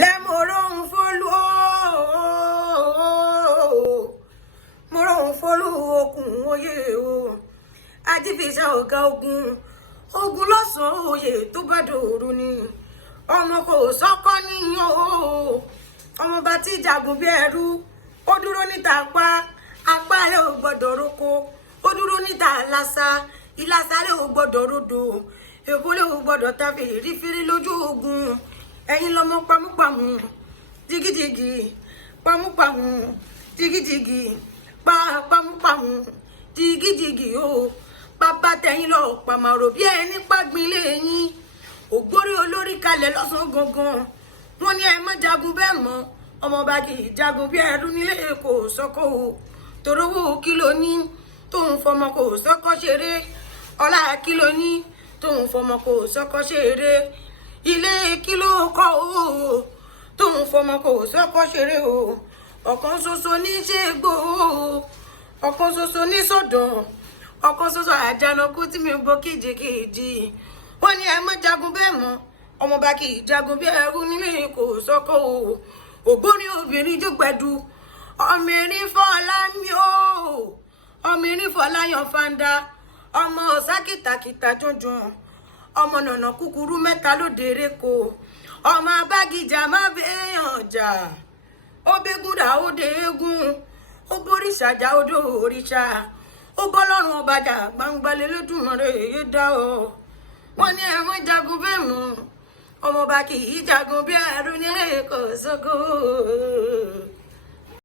lẹ́mọ̀rọ̀ ń fọ́lú mọ̀rọ̀ ń fọ́lú okùn oyè o ajífìṣà ọ̀gá ogun lọ́sàn-án oyè tó bá dòru ni ọmọ kò sọ́kọ́ níyàn o ọmọ bá ti jagun bí ẹrú ó dúró níta apá rẹ̀ ò gbọ́dọ̀ roko ó dúró níta ìlàsà rẹ̀ ò gbọ́dọ̀ rodò èkó rẹ̀ ò gbọ́dọ̀ ta fìrífìrí lójú ogun ẹ̀yin lọmọ pamúpamù jigijigi pamúpamù jigijigi pamúpamù jigijigi o bàbá tẹ̀yin lọ pàmàrò bí ẹni pàgbin lẹ́yìn ògbórí olórí kalẹ̀ lọ́sàn gangan wọ́n ní ẹ má jagun bẹ́ẹ̀ mọ́ ọmọọba kì í jagun bí ẹrú nílé kò sọ́kọ o torówó kìló ní tóun fọmọ kò sọ́kọ ṣeré ọlá kìló ní tóun fọmọ kò sọ́kọ ṣeré ilé kìló kọ́ o tóun fọmọ kò sọ́kọ ṣeré o ọ̀kan ṣoṣo ní ṣègbò o ọ̀kan ṣoṣo ní sọ̀dọ̀ ọ̀kan ṣoṣo àjànàkú tí mi gbọ́ kìjìkìjì wọ́n ní ẹ má jagun bẹ́ẹ̀ mọ́ ọmọọba kì í jagun bí ẹrú nílé kò sọ́kọ o ògbóni obìnrin jógbẹ̀dù ọmọ erin fọlá mi o ọmọ erin fọlá yan fanda ọmọ ọ̀sá kìtàkìtà jọjọ ọmọ nànà kúkúrú mẹ́ta lóde reko ọmọ abágíjà má béèyàn jà ó bégúdà ó dé eégún ó bóríṣàjà ó dó òrìṣà ó bọ́lọ́run ọbàjà gbangbalẹ̀ lódùmarè èyí dá ọ wọ́n ní ẹ̀wọ̀n jagun bẹ́ẹ̀ mọ́ ọmọọba kì í jagun bí ẹrú nílé kò sóko.